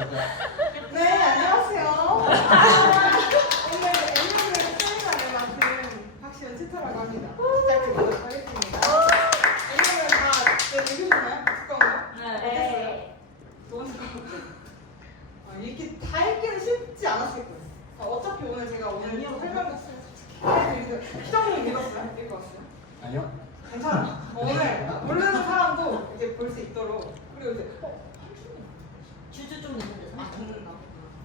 네, 안녕하세요. 오늘 애니어그램 세미나를 맡은 박시연 치터라고 합니다. 시작해보도록 하겠습니다. 애니어그램 다 읽으셨나요? 두꺼운 거? 네. 너무 두꺼운 거. 이렇게 다 읽기는 쉽지 않았을 거예요. 어차피 오늘 제가 오늘 설명 시정님 읽었어요? 읽어봤어요? 아니요. 괜찮아. 오늘 모르는 사람도 이제 볼 수 있도록. 그리고 이제 주주 좀 있는데 듣는다.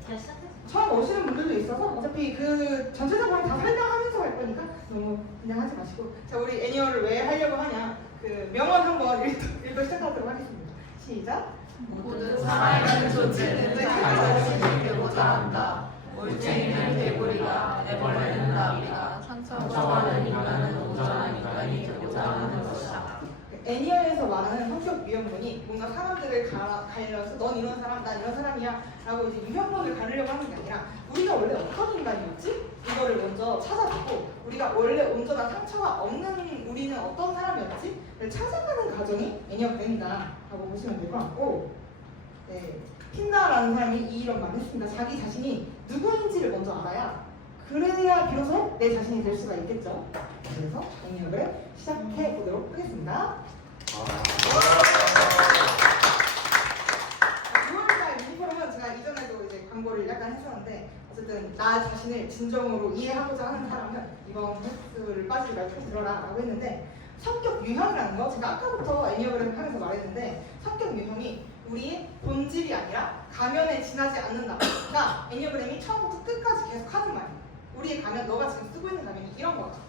잘 시작했어. 처음 오시는 분들도 있어서 어차피 그 전체적으로 다 설명하면서 할 거니까 너무 긴장하지 마시고. 자, 우리 애니어를 왜 하려고 하냐? 그 명언 한번 읽고 시작하도록 하겠습니다. 시작. 모든 살아있는 존재는 자기 자신을 되고자 한다. 올챙이는 개구리가, 애벌레는 나비가, 상처받은 인간은 온전한 인간이 되고자 하는 것이다. 애니어에서 말하는 성격 유형론이 뭔가 사람들을 가려서 넌 이런 사람, 난 이런 사람이야 라고 이제 유형론을 가르려고 하는 게 아니라 우리가 원래 어떤 인간이었지? 이거를 먼저 찾아보고 우리가 원래 온전한 상처가 없는 우리는 어떤 사람이었지? 를 찾아가는 과정이 애니어그램이다 라고 보시면 될 것 같고, 네, 핀다라는 사람이 이 이런 말을 했습니다. 자기 자신이 누구인지를 먼저 알아야 그래야 비로소 내 자신이 될 수가 있겠죠. 그래서 애니어그램 시작해 보도록 하겠습니다. 6월달 유니폼은 제가 이전에도 이제 광고를 약간 했었는데 어쨌든 나 자신을 진정으로 이해하고자 하는 사람은 이번 횟수를 빠지지 말고 들어라 라고 했는데, 성격 유형이라는 거 제가 아까부터 애니어그램 하면서 말했는데 성격 유형이 우리의 본질이 아니라 가면에 지나지 않는다. 그러니까 애니어그램이 처음부터 끝까지 계속 하는 말이에요. 우리의 가면, 너가 지금 쓰고 있는 가면이 이런 거라는 거.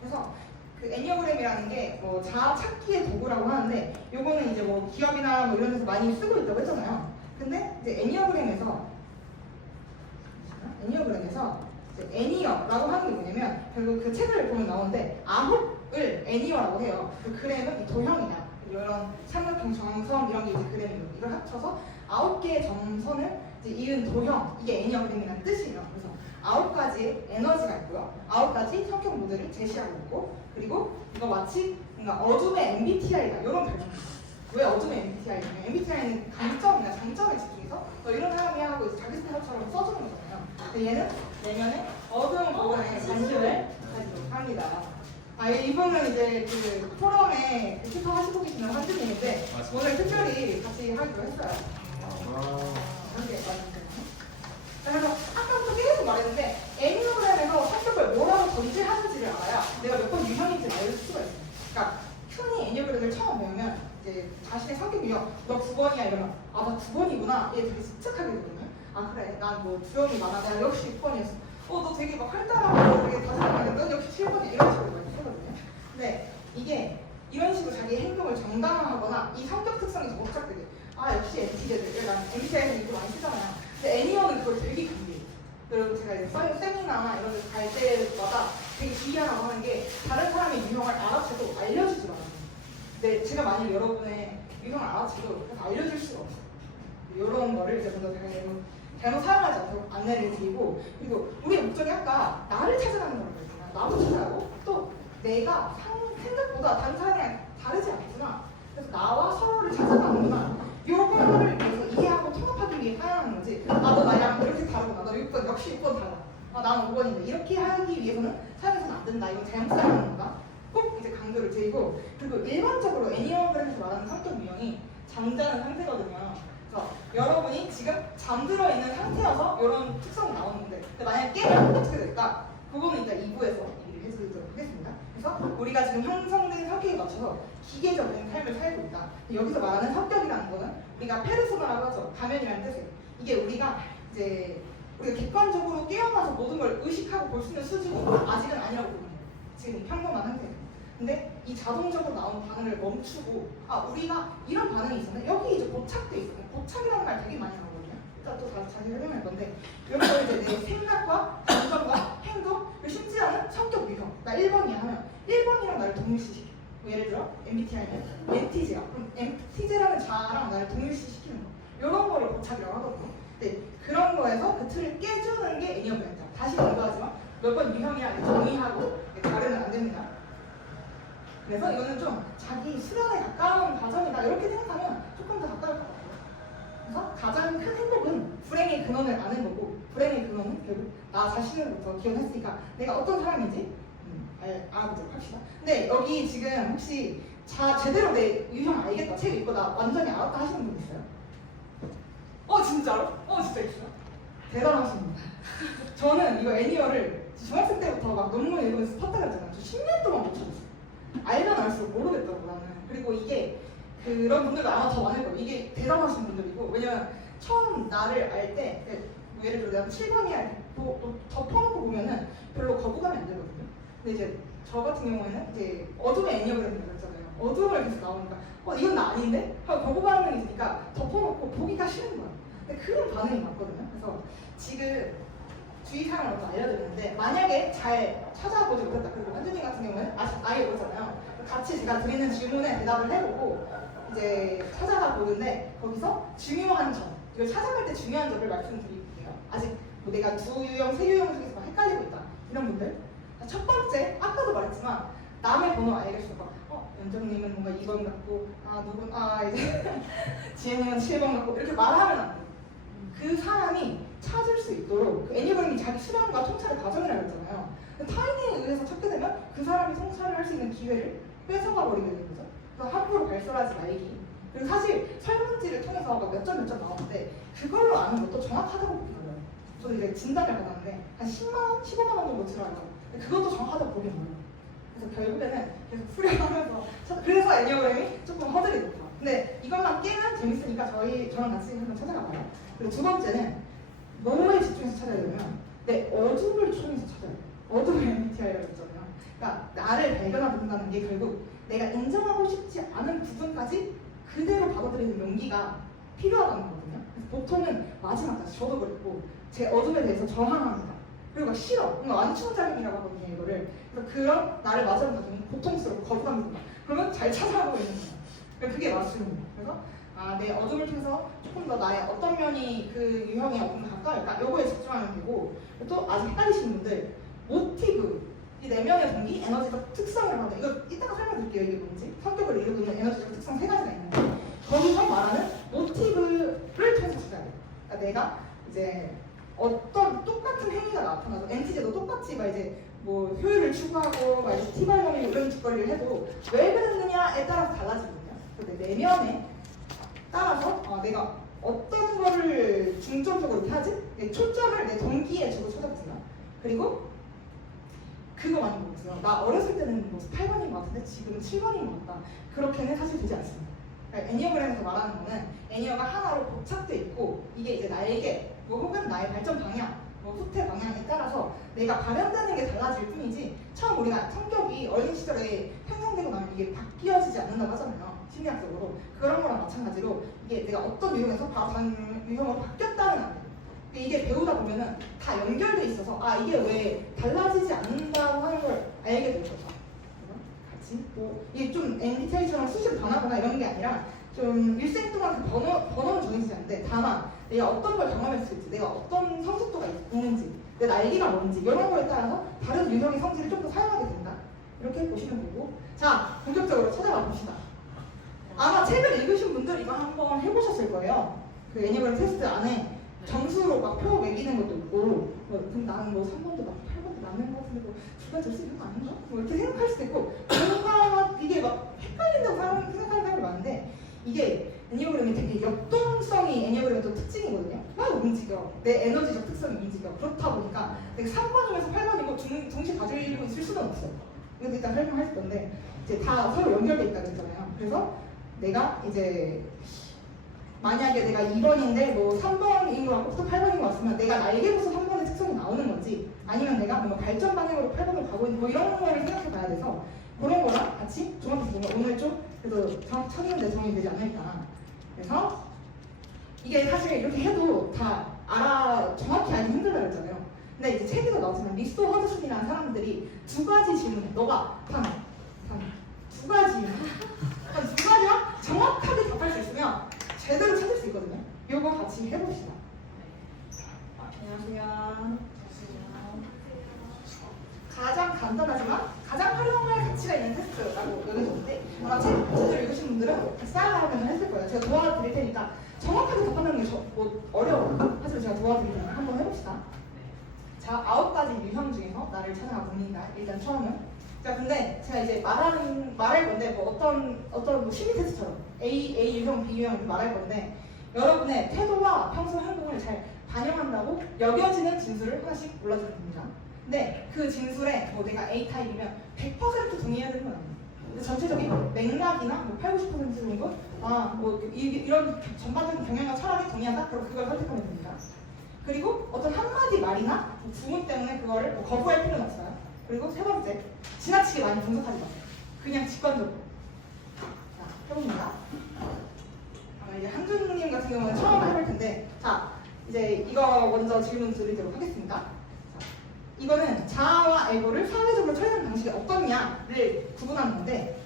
그래서 그 애니어그램이라는 게 뭐 자아 찾기의 도구라고 하는데 요거는 이제 뭐 기업이나 뭐 이런 데서 많이 쓰고 있다고 했잖아요. 근데 이제 애니어그램에서 이제 애니어라고 하는 게 뭐냐면 결국 그 책을 보면 나오는데 아홉을 애니어라고 해요. 그 그램은 이 도형이냐 이런 삼각형 정선 이런 게 이제 그램이에요. 이걸 합쳐서 9개의 점선을 이제 이은 도형, 이게 애니어그램이라는 뜻이에요. 그래서 9가지의 에너지가 있고요. 9가지 성격 모델을 제시하고 있고, 그리고 이거 마치 뭔가 어둠의 MBTI다 이런 별명입니다. 왜 어둠의 MBTI냐면 MBTI는 강점이나 장점에 집중해서 너 이런 사람이야 하고 자기 스타일처럼 써주는 거잖아요. 근데 얘는 내면의 어두운 부분에 관심을 가지도록 합니다. 이분은 이제 그 포럼에 투표 하시고 계시는 한준님인데 오늘 특별히 같이 하기로 했어요. 이렇게 말해주세요. 그래서 아까부터 계속 말했는데 애니어그램에서 성격을 뭐라고 전제하는지를 알아야 내가 몇 번 유형인지를 알릴 수가 있어요. 그러니까 흔히 애니어그램을 처음 배우면 이제 자신의 성격 유형 너 9번이야 이러면 아 나 9번이구나 얘 되게 습득하게 되거든요. 아 그래 난 뭐 두려움이 많아 나 역시 6번이었어. 너 되게 막 활달하고 되게 다정하게 넌 역시 7번이야 이런 식으로 많이 쓰거든요. 근데 이게 이런 식으로 자기 행동을 정당화하거나 이 성격 특성이 좀 억작되게 아 역시 MBTI들 난 MBTI에서 이렇게 많이 쓰잖아요. 근데 애니어는 그걸 되게 금지해요. 그리고 제가 이제 세미나나 이런 데 갈 때마다 되게 주의하라고 하는 게 다른 사람의 유형을 알아채도 알려주지 말아요. 근데 제가 만약 여러분의 유형을 알아채도 알려줄 수가 없어요. 이런 거를 이제 먼저 잘못 사용하지 않도록 안내를 드리고, 그리고 우리의 목적이 아까 나를 찾아가는 거라고 했잖아요. 나도 찾아가고 또 내가 생각보다 다른 사람이랑 다르지 않구나. 그래서 나와 서로를 찾아가는구나. 요거를 위해서 이해하고 통합하기 위해 사용하는 거지. 너 나랑 이렇게 다르구나. 너 6번, 역시 6번 달라. 나는 5번인데. 이렇게 하기 위해서는 사용해서는 안 된다. 이건 잘못 사용하는 거다. 꼭 이제 강조를 드리고, 그리고 일반적으로 애니어그램에서 말하는 성격 유형이 잠자는 상태거든요. 그래서 여러분이 지금 잠들어 있는 상태여서 이런 특성이 나오는데 만약 깨면 어떻게 될까? 그거는 일단 2부에서 얘기를 해드리도록 하겠습니다. 그래서 우리가 지금 형성된 성격에 맞춰서 기계적인 삶을 살고 있다. 여기서 말하는 성격이라는 거는 우리가 페르소나라고 하죠. 가면이라는 뜻이에요. 이게 우리가 객관적으로 깨어나서 모든 걸 의식하고 볼 수 있는 수준이 아직은 아니라고 보면 돼요. 지금 평범한 상태예요. 근데 이 자동적으로 나오는 반응을 멈추고 우리가 이런 반응이 있었네. 여기 이제 고착돼 있었네. 고착이라는 말 되게 많이 나오거든요. 이따 또 자세히 설명할 건데 이런 거 이제 내 생각과 감정과 행동 그리고 심지어는 성격 유형 나 1번이야 하면 1번이랑 나를 동일시시켜. 예를 들어 MBTI는 MTJ야. 그럼 MTJ라는 자아랑 나를 동일시시키는 거. 이런 거를 고착이라고 하거든요. 근데 그런 거에서 그 틀을 깨주는 게 애니어그램이다. 다시 강조하지만 몇 번 유형이랑 동의하고 다르면 안 됩니다. 그래서 이거는 좀 자기 수련에 가까운 과정이다 이렇게 생각하면 조금 더 가까울 것 같아요. 그래서 가장 큰 행복은 불행의 근원을 아는 거고 불행의 근원은 결국 나 자신으로부터 기억했으니까 내가 어떤 사람인지 알아보도록 합시다. 근데 여기 지금 혹시 제대로 내 유형 알겠다 책 읽고 나 완전히 알았다 하시는 분 있어요? 진짜로? 진짜 있어요? 대단하십니다. 저는 이거 애니어를 중학생 때부터 막 논문 읽으면서 팠다 그랬잖아요. 저 10년 동안 못 찾았어요. 알면 알수록 모르겠다고 나는. 그리고 이게 그런 분들도 아마 더 많을 거예요. 이게 대단하신 분들이고 왜냐면 처음 나를 알 때 예를 들어 내가 7번이야 또 덮어놓고 보면은 별로 거부감이 안 들거든요. 근데 이제 저 같은 경우에는 이제 어둠의 애니어그램이라고 했잖아요. 어둠을 계속 나오니까 이건 나 아닌데? 하고 거부감이 있으니까 덮어놓고 보기가 싫은 거야. 근데 그런 반응이 많거든요. 그래서 지금 주위 사람을 알려드리는데 만약에 잘 찾아보지 못했다. 그리고 현준이 같은 경우는 아직 아예 모르잖아요. 같이 제가 드리는 질문에 대답을 해보고 이제 찾아가 보는데 거기서 중요한 점, 이걸 찾아갈 때 중요한 점을 말씀드릴게요. 아직 뭐 내가 두 유형, 세 유형 중에서 막 헷갈리고 있다 이런 분들. 첫 번째, 아까도 말했지만 남의 번호 알겠어. 연정님은 뭔가 2번 같고 이제 지혜님은 7번 같고 이렇게 말하면 안 돼요. 그 사람이 찾을 수 있도록 그 애니그램이 자기 수련과 통찰의 과정이라고 했잖아요. 타인에 의해서 찾게 되면 그 사람이 통찰을 할 수 있는 기회를 뺏어가 버리게 되는 거죠. 그래서 함부로 발설하지 말기. 그리고 사실 설문지를 통해서 몇 점 나오는데 그걸로 아는 것도 정확하다고 보긴 어려요. 저도 이제 진단을 받았는데 한 10만 원, 15만 원 정도 들어가요. 그것도 정확하다고 보긴 어려요. 그래서 결국에는 계속 수련하면서 그래서 애니어그램이 조금 허들이 높아. 근데 이것만 깨면 재밌으니까 저랑 같이 한번 찾아가봐요. 그리고 두 번째는 뭐에 집중해서 찾아야 되면 내 어둠을 통해서 찾아야 돼요. 어둠을 MBTI라고 했잖아요. 그러니까 나를 발견한다는 게 결국 내가 인정하고 싶지 않은 부분까지 그대로 받아들이는 용기가 필요하다는 거거든요. 그래서 보통은 마지막까지 저도 그랬고 제 어둠에 대해서 저항합니다. 그리고 막 싫어. 뭔가 완충작용이라고 하거든요, 이거를. 그래서 그런 나를 맞이하는 과정이 고통스럽고 거부감이 든다. 그러면 잘 찾아가고 있는 거예요. 그러니까 그게 맞추는 거예요. 그래서 내 어둠을 통해서 조금 더 나의 어떤 면이 그 유형에 어떤 가까울까? 요거에 집중하면 되고 또 아직 헷갈리시는 분들 모티브, 이 내면의 동기, 에너지적 특성이라고 하는데 이거 이따가 설명드릴게요. 이게 뭔지. 성격을 이루는 에너지적 특성 3가지가 있는데 거기서 말하는 모티브를 통해서 찾아야 돼요. 그러니까 내가 이제 어떤 똑같은 행위가 나타나서 NT제도 똑같이 막 이제 뭐 효율을 추구하고 막 이제 티발nom이 이런 짓거리를 해도 왜 그랬느냐에 따라서 달라지거든요. 내 내면에 따라서 내가 어떤 거를 중점적으로 이렇게 하지? 내 초점을 내 동기에 주고 찾아보세요. 그리고 그거 많이 보세요. 나 어렸을 때는 뭐 8번인 것 같은데 지금은 7번인 것 같다. 그렇게는 사실 되지 않습니다. 그러니까 애니어그램에서 말하는 거는 애니어가 하나로 고착돼 있고 이게 이제 나에게 뭐 혹은 나의 발전 방향, 뭐 후퇴 방향에 따라서 내가 발현되는 게 달라질 뿐이지 처음 우리가 성격이 어린 시절에 형성되고 나면 이게 바뀌어지지 않는다고 하잖아요. 심리학적으로. 그런 거랑 마찬가지로 이게 내가 어떤 유형에서 바로 다른 유형으로 바뀌었다는 안 돼요. 이게 배우다 보면은 다 연결돼 있어서 이게 왜 달라지지 않는다고 하는 걸 알게 될 거죠. 같이 뭐 이게 좀 MBTI처럼 수시로 변하거나 이런 게 아니라 좀 일생 동안 그 번호는 정해지지 않는데 다만 내가 어떤 걸 경험했을지, 내가 어떤 성숙도가 있는지, 내 날개가 뭔지 이런 거에 따라서 다른 유형의 성질을 좀 더 사용하게 된다. 이렇게 보시면 되고 자 본격적으로 찾아가 봅시다. 아마 책을 읽으신 분들 이거 한번 해보셨을 거예요. 그 애니어그램 테스트 안에 점수로 막 표 매기는 것도 있고 그럼 나는 뭐 3번도 막 8번도 남는 것 같은데 뭐 주간 절수 있는 거 아닌가? 뭐 이렇게 생각할 수도 있고 뭔가 이게 막 헷갈린다고 생각하는 사람이 많은데 이게 애니어그램이 되게 역동성이 애니어그램의 또 특징이거든요. 막 움직여. 내 에너지적 특성이 움직여. 그렇다 보니까 내가 3번이면서 8번이고 동시에 가지고 있을 수는 없어요. 이것도 일단 설명할 건데 이제 다 서로 연결돼 있다고 했잖아요. 그래서 내가 이제 만약에 내가 2번인데 뭐 3번인 거 같고 또 8번인 거 같으면 내가 날개로서 3번의 특성이 나오는 건지 아니면 내가 뭔가 발전 방향으로 8번을 가고 있는 뭐 이런 거를 생각해 봐야 돼서 그런 거랑 같이 종합해서 보면 오늘 좀 그래도 찾는 데 도움이 되지 않을까. 그래서 이게 사실 이렇게 해도 다 정확히 알기 힘들다고 했잖아요. 근데 이제 책에도 나오지만 리스토 허드슨이라는 사람들이 2가지 질문, 너가 두 가지만 정확하게 답할 수 있으면 제대로 찾을 수 있거든요. 요거 같이 해봅시다. 안녕하세요. 가장 간단하지만 가장 활용할 가치가 있는 테스트라고 여기서 오는데 아마 책을 읽으신 분들은 같이 따라하면 했을 거예요. 제가 도와드릴 테니까 정확하게 답한다는 게 뭐 어려워요. 하지만 제가 도와드리면 한번 해봅시다. 자, 9가지 유형 중에서 나를 찾아가 봅니다. 일단 처음은. 자, 근데 제가 이제 말할 건데 뭐 어떤 뭐 심리 테스트처럼 A 유형, B 유형 이렇게 말할 건데 여러분의 태도와 평소 행동을 잘 반영한다고 여겨지는 진술을 하나씩 골라주면 됩니다. 근데 그 진술에 뭐 내가 A 타입이면 100% 동의해야 되는 건 아니에요. 근데 전체적인 맥락이나 뭐 80, 90% 정도 뭐 이런 전반적인 경향과 철학에 동의한다? 그럼 그걸 선택하면 됩니다. 그리고 어떤 한마디 말이나 뭐 구문 때문에 그거를 뭐 거부할 필요는 없어요. 그리고 세 번째, 지나치게 많이 분석하지 마세요. 그냥 직관적으로. 자, 해봅니다. 이제 한준님 같은 경우는 처음 해볼 텐데, 자, 이제 이거 먼저 질문 드리도록 하겠습니다. 자, 이거는 자아와 에고를 사회적으로 처리하는 방식이 어떻냐를 구분하는 건데,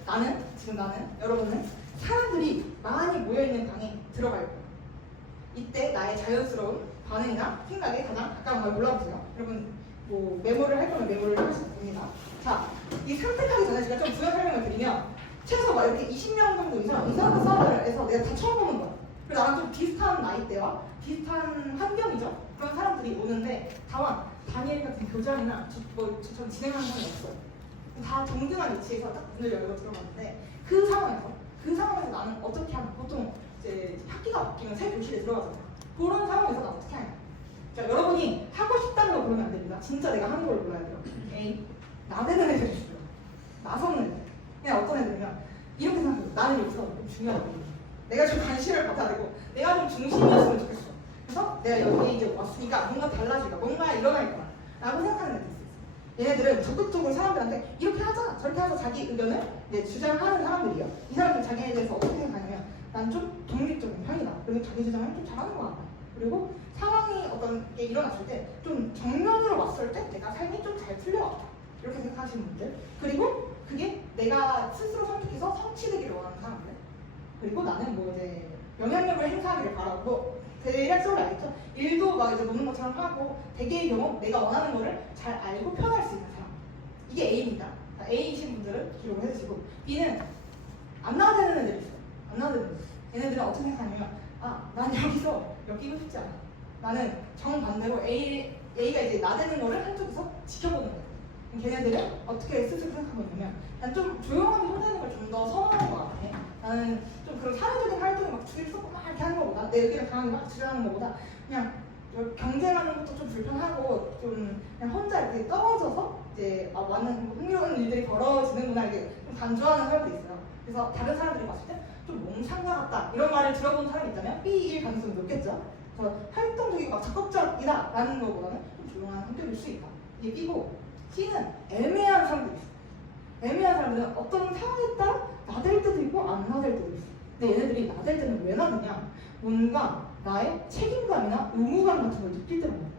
지금 나는, 여러분은 사람들이 많이 모여있는 방에 들어갈 거예요. 이때 나의 자연스러운 반응이나 생각에 가장 가까운 걸 골라보세요. 여러분 뭐 메모를 할 거면 메모를 하시면 됩니다. 자, 이 선택하기 전에 제가 좀 부연 설명을 드리면 최소 막 이렇게 20명 정도 이상 이상한 사람을 해서 내가 다 처음 보는 거야. 그래서 나랑 좀 비슷한 나이대와 비슷한 환경이죠. 그런 사람들이 오는데 다만 다니엘 같은 교장이나 저처럼 진행하는 사람이 없어요. 다 동등한 위치에서 딱 문을 열고 들어갔는데 그 상황에서 나는 어떻게 하면 보통 이제 학기가 바뀌면 새 교실에 들어가잖아요. 그런 상황에서 나 어떻게 하냐? 자, 여러분이 하고 싶다는 거 그러면 안 됩니다. 진짜 내가 하는 걸 골라야 돼요. A. 나대는 애들 주세요. 나서는 애들. 그냥 어떤 애들이면 이렇게 생각해요. 나는 여기서 좀 중요하다고. 내가 좀 관심을 받아야 되고 내가 좀 중심이었으면 좋겠어. 그래서 내가 여기 이제 왔으니까 뭔가 달라질까, 뭔가 일어날 거야 라고 생각하는 애들 있어요. 얘네들은 적극적으로 사람들한테 이렇게 하자, 저렇게 하자 자기 의견을 이제 주장하는 사람들이에요. 이 사람들 자기에 대해서 어떻게 생각하냐면 난 좀 독립적인 편이다. 그리고 자기 주장을 좀 잘하는 것 같다. 그리고 상황이 어떤 게 일어났을 때 좀 정면으로 왔을 때 내가 삶이 좀 잘 풀려왔다. 이렇게 생각하시는 분들. 그리고 그게 내가 스스로 선택해서 성취되기를 원하는 사람들. 그리고 나는 뭐 이제 영향력을 행사하기를 바라고 대략적으로 알겠죠? 일도 막 이제 노는 것처럼 하고 대개의 경우 내가 원하는 거를 잘 알고 표현할 수 있는 사람. 이게 A입니다. A이신 분들은 기록을 해주시고 B는 안 나대는 애들이 있어요. 안 나대는 애들. 얘네들은 어떻게 생각하냐면 난 여기서 엮이고 싶지 않아. 나는 정반대로 A가 이제 나대는 거를 한쪽에서 지켜보는 거예요. 걔네들은 어떻게 스스로 생각하고 있냐면 난 좀 조용하게 혼자는 걸 좀 더 선호하는 것 같아. 나는 좀 그런 사회적인 활동에 막 줄을 서고 막 이렇게 하는 것보다 내 의견을 강하게 막 주장하는 것보다 그냥 경쟁하는 것도 좀 불편하고 좀 그냥 혼자 이렇게 떨어져서 이제 많은 흥미로운 일들이 벌어지는구나 이렇게 좀 간주하는 사람도 있어요. 그래서 다른 사람들이 봤을 때 좀 몽상가 같다 이런 말을 들어본 사람이 있다면 B일 가능성이 높겠죠. 그래서 활동적이고 막 적극적이다 라는 것보다는 좀 조용한 성격일 수 있다. 이게 B고 C는 애매한 사람들이 있어요. 애매한 사람들은 어떤 상황에 따라 나댈 때도 있고 안 나댈 때도 있어요. 근데 얘네들이 나댈 때는 왜 나느냐? 뭔가 나의 책임감이나 의무감 같은 걸 느낄 때만 나요.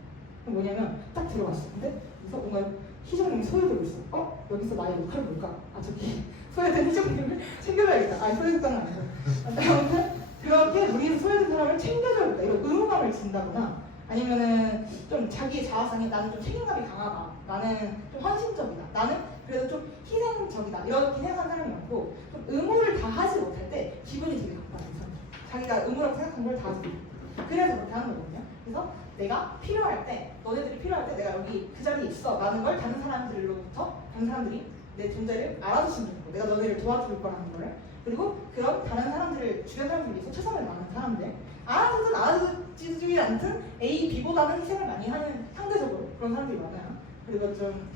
뭐냐면 딱 들어갔어. 근데 그래서 뭔가 희정님이 소외되고 있어. 여기서 나의 역할이 뭘까? 저기 소외된 희정님을 챙겨줘야겠다. 소외됐다는 아니고. 아무튼 그렇게 우리 소외된 사람을 챙겨줘야겠다. 이런 의무감을 진다거나 아니면은 좀 자기의 자아상에 나는 좀 책임감이 강하다. 나는 좀 헌신적이다. 나는 그래도 좀 희생적이다. 이렇게 생각하는 사람이 많고 좀 의무를 다 하지 못할 때 기분이 되게 나빠요. 자기가 의무라고 생각한 걸 다 하지 못해. 그래서 그렇게 하는 거거든요. 그래서 내가 필요할 때, 너네들이 필요할 때 내가 여기 그 자리에 있어 라는 걸 다른 사람들이 내 존재를 알아주시면 되고 내가 너네를 도와줄 거라는 거를. 그리고 그런 다른 사람들을 주변 사람들을 위해서 최선을 다하는 사람들, 알아주든 알아주지 않든 A, B보다는 희생을 많이 하는 상대적으로 그런 사람들이 많아요. 그리고 좀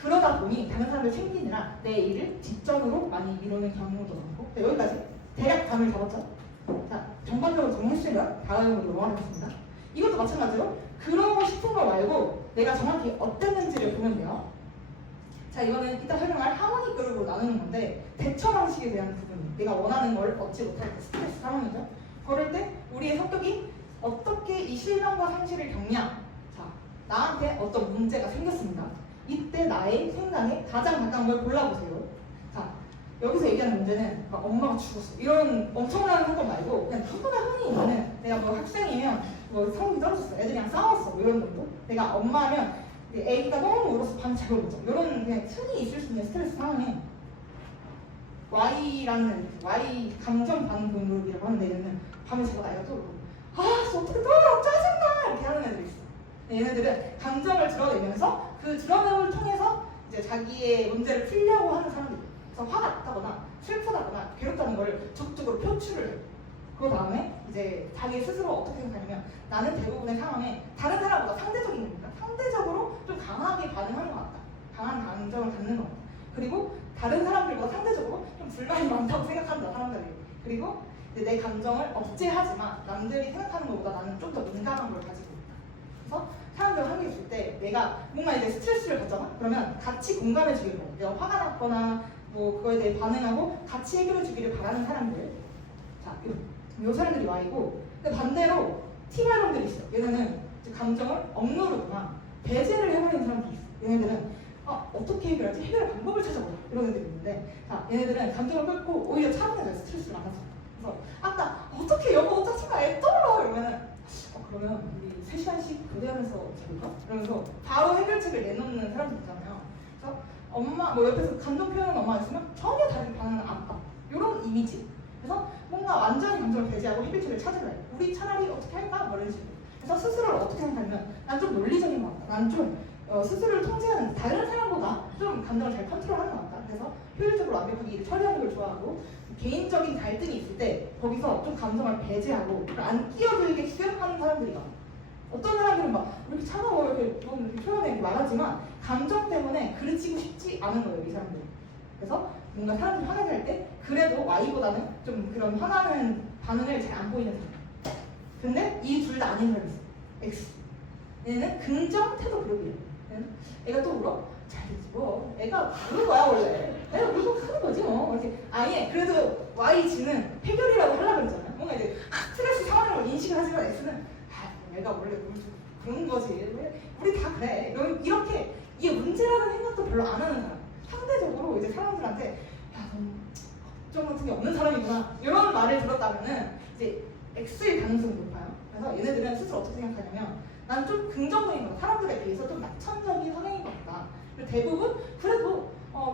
그러다 보니 다른 사람들 챙기느라 내 일을 뒷전으로 많이 미루는 경우도 많고. 자, 여기까지 대략 감을 잡았죠? 자, 전반적으로 정리했으면 다음으로 넘어가겠습니다. 이것도 마찬가지로 그러고 싶은 거 말고 내가 정확히 어땠는지를 보면 돼요. 자, 이거는 이따 설명할 하모니 그룹으로 나누는 건데 대처 방식에 대한 부분이 내가 원하는 걸 얻지 못할 때 스트레스 상황이죠. 그럴 때 우리의 성격이 어떻게 이 실망과 상실을 겪냐. 자, 나한테 어떤 문제가 생겼습니다. 이때 나의 생각에 가장 가까운 걸 골라보세요. 자, 여기서 얘기하는 문제는 엄마가 죽었어 이런 엄청난 사건 말고 그냥 누구나 흔히 있는 내가 뭐 학생이면 뭐 성적이 떨어졌어 애들이랑 싸웠어 뭐 이런 정도. 내가 엄마면 애기가 너무 울어서 밤 잠을 못 자. 이런 그냥 흔히 있을 수 있는 스트레스 상황에 Y 감정 반응 그룹이라고 하는데 얘는 밤에 자고 나이가 또 울고 진짜 어떻게 떨어져 짜증나 이렇게 하는 애들이 있어. 얘네들은 감정을 드러내면서 그 드러냄을 통해서 이제 자기의 문제를 풀려고 하는 사람들이. 그래서 화가 났다거나 슬프다거나 괴롭다는 걸 적극적으로 표출을 해요. 그 다음에 이제 자기 스스로 어떻게 생각하냐면 나는 대부분의 상황에 다른 사람보다 상대적인 겁니다. 상대적으로 좀 강하게 반응하는 것 같다. 강한 감정을 갖는 것 같다. 그리고 다른 사람들보다 상대적으로 좀 불만이 많다고 생각한다, 사람들이. 그리고 이제 내 감정을 억제하지만 남들이 생각하는 것보다 나는 좀 더 민감한 걸 가지고 있다. 그래서 사람들 관계 있을 때 내가 뭔가 이제 스트레스를 받잖아? 그러면 같이 공감해 주기를 바래. 내가 화가 났거나 뭐 그거에 대해 반응하고 같이 해결해 주기를 바라는 사람들. 자, 요 사람들이 Y고, 근데 반대로 T발놈들이 있어. 얘네는 이제 감정을 억누르거나 배제를 해버리는 사람들이 있어. 얘네들은 어떻게 해결하지? 해결의 방법을 찾아보자. 이런 애들이 있는데, 자, 얘네들은 감정을 끌고 오히려 차분해져요. 스트레스를 안 하죠. 그래서 아까 어떻게 여보 짜증나 애 떨어 이러면은 그러면 우리 3시간씩 교대하면서 자볼까? 이러면서 바로 해결책을 내놓는 사람들 있잖아요. 그래서 엄마 뭐 옆에서 감정 표현하는 엄마가 있으면 전혀 다른 반응은 아빠. 이런 이미지. 그래서 뭔가 완전히 감정을 배제하고 해결책을 찾으려 해요. 우리 차라리 어떻게 할까? 뭐 이런 식으로. 그래서 스스로를 어떻게 생각하냐면 난 좀 논리적인 것 같다. 난 좀 스스로를 통제하는 다른 사람보다 좀 감정을 잘 컨트롤하는 것 같다. 그래서 효율적으로 완벽하게 일을 처리하는 걸 좋아하고 개인적인 갈등이 있을 때 거기서 좀 감정을 배제하고 안 끼어들게끔 하는 사람들이 많아. 어떤 사람들은 막 이렇게 차가워 이렇게 너무 이렇게 표현해 이렇게 말하지만 감정 때문에 그르치고 싶지 않은 거예요, 이 사람들은. 그래서 뭔가 사람들이 화나게 할 때 그래도 Y보다는 좀 그런 화나는 반응을 잘 안 보이는 사람. 근데 이 둘 다 아닌 사람이 있어. X. 얘는 긍정 태도 그룹이에요. 얘는 애가 또 울어? 잘 되지 뭐. 애가 그런 거야 원래. 애가 울고 하는 거지 뭐. 이렇게 아예 그래도 YG는 해결이라고 하려고 그러잖아요. 뭔가 이제 스트레스 상황을 인식을 하지만 X는 애가 원래 그런 거지. 우리 다 그래. 이렇게 이게 문제라는 생각도 별로 안 하는 사람. 상대적으로 이제 사람들한테 넌 걱정 같은 게 없는 사람이구나 이런 말을 들었다면은 이제 X의 가능성이 높아요. 그래서 얘네들은 스스로 어떻게 생각하냐면 난 좀 긍정적인 거, 사람들에 비해서 좀 낙천적인 성향인 것 같다. 대부분 그래도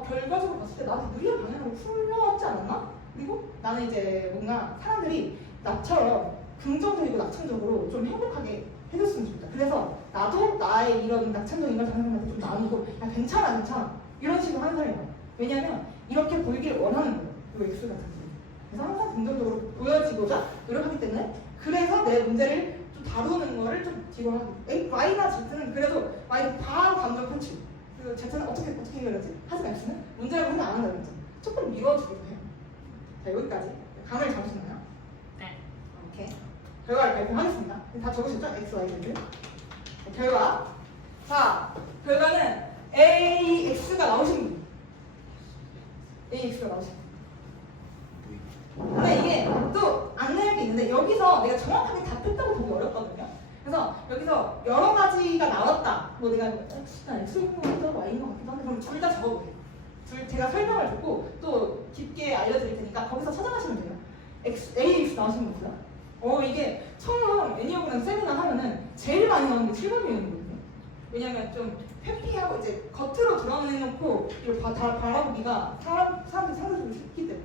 결과적으로 봤을 때 나도 유리한 방향으로 풀려왔지 않았나? 그리고 나는 이제 뭔가 사람들이 나처럼 긍정적이고 낙천적으로 좀 행복하게 해줬으면 좋겠다. 그래서 나도 나의 이런 낙천적인 걸 다른 사람한테 좀 나누고 야 괜찮아 이런 식으로 하는 사람이 많아요. 왜냐하면 이렇게 보이길 원하는 거예요. 그 X 같은 경우. 그래서 항상 긍정적으로 보여지고자 노력하기 때문에 그래서 내 문제를 좀 다루는 거를 좀 뒤로 하고 Y나 Z는 그래도 Y 바로 감정 표출. 그리고 Z는 어떻게 해결하지? 하지만 X는 문제라고 생각 안 한다는 거죠. 조금 미뤄주기도 해요. 자 여기까지. 감을 잡으시나요? 네. 오케이. 결과를 발표하겠습니다. 다 적으셨죠? X, Y, Z. 결과. 자, 결과는 AX가 나오신 분. AX가 나오신 분. 근데 이게 또 안내할 게 있는데 여기서 내가 정확하게 답했다고 보기 어렵거든요. 그래서 여기서 여러 가지가 나왔다. 뭐 내가 X인 것 같기도 하고 Y인 것 같기도 한데 그럼 둘 다 적어보세요. 제가 설명을 듣고 또 깊게 알려드릴 테니까 거기서 찾아가시면 돼요. AX 나오신 분 있어요? 이게 처음 애니어그램 세미나 하면은 제일 많이 나오는 게 7번 유형이거든요. 왜냐면 좀 회피하고 이제 겉으로 드러내놓고 이걸 바라보기가 사람들이 상대적으로 쉽기 때문에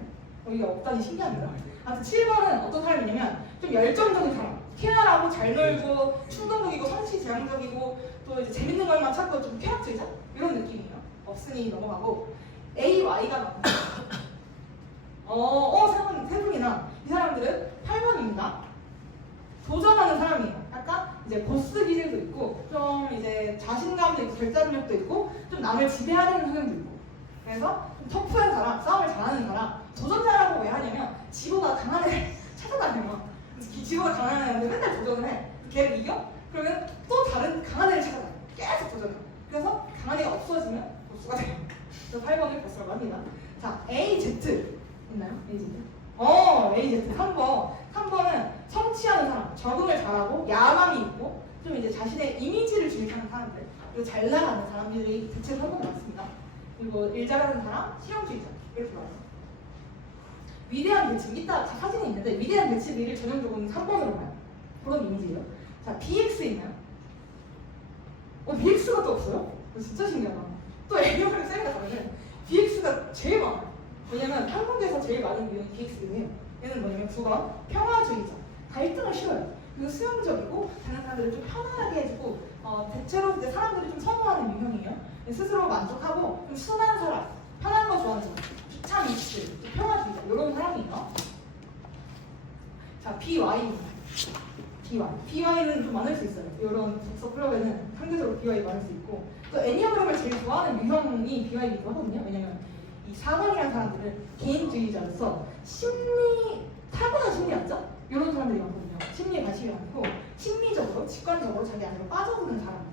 이게 없다니 신기합니다. 아무튼 7번은 어떤 사람이냐면 좀 열정적인 사람. 쾌활하고 잘 놀고 충동적이고 성시지향적이고 또 이제 재밌는 것만 찾고 좀 쾌락주의자 이런 느낌이에요. 없으니 넘어가고 AY가 나옵니다. 세 분이나 이 사람들은 8번입니다. 도전하는 사람이에요. 약간 이제 보스 기질도 있고 좀 이제 자신감도 있고 결단력도 있고 좀 남을 지배하려는 성향도 있고 그래서 좀 터프한 사람, 싸움을 잘하는 사람 도전자라고 왜 하냐면 지보다 강한 애를 찾아다녀요. 지보다 강한 애한테 맨날 도전을 해. 걔를 이겨? 그러면 또 다른 강한 애를 찾아다녀. 계속 도전해. 그래서 강한 애가 없어지면 보스가 돼요. 그래서 8번을 보스라고 합니다. 자, AZ 있나요? AZ? AZ 3번은 성취하는 사람, 적응을 잘하고 야망이 있고 좀 이제 자신의 이미지를 주입하는 사람들 그리고 잘 나가는 사람들이 대체로 3번에 맞습니다. 그리고 일 잘하는 사람, 실용주의자 이렇게 나와요. 위대한 대칭, 이따 사진이 있는데 위대한 대칭을 전형적으로는 3번으로 봐요. 그런 이미지예요. 자, BX 있나요? BX가 또 없어요? 진짜 신기하다. 또 애니어그램 쌤이가 다르면 BX가 제일 많아요. 왜냐면 한국에서 제일 많은 유형이 BX이긴 해요. 얘는 뭐냐면 9번 평화주의자. 갈등을 싫어요. 그리고 수용적이고 다른 사람들을 좀 편안하게 해주고 대체로 이제 사람들이 좀 선호하는 유형이에요. 스스로 만족하고 좀 순한 사람, 편한 거 좋아하는 사람, 비참이스, 평화주의자 이런 사람이에요. 자, BY입니다. BY는 좀 많을 수 있어요. 이런 독서 클럽에는 상대적으로 BY 많을 수 있고 또 애니어그램을 제일 좋아하는 유형이 BY이기도 하거든요. 왜냐면 이 4번이라는 사람들은 개인주의자로서 타고난 심리학자 이런 사람들이 많거든요. 심리에 관심이 많고 심리적으로 직관적으로 자기 안으로 빠져드는 사람,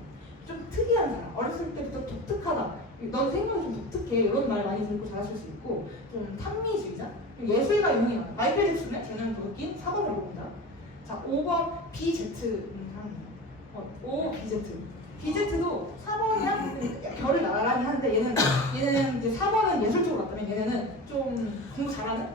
좀 특이한 사람, 어렸을 때부터 독특하다, 넌 생각이 좀 독특해 이런 말 많이 듣고 자라실 수 있고 좀 탐미주의자, 예술가 유형이 많아요. 마이클 잭슨의 재능 도둑인 4번으로 봅니다. 자, 5번 BZ인 사람이에요. 5 BZ도 4번이랑 결을 나란히 하는데 얘는 이제 4번은 예술적으로 갔다면 얘네는 좀 공부 잘하는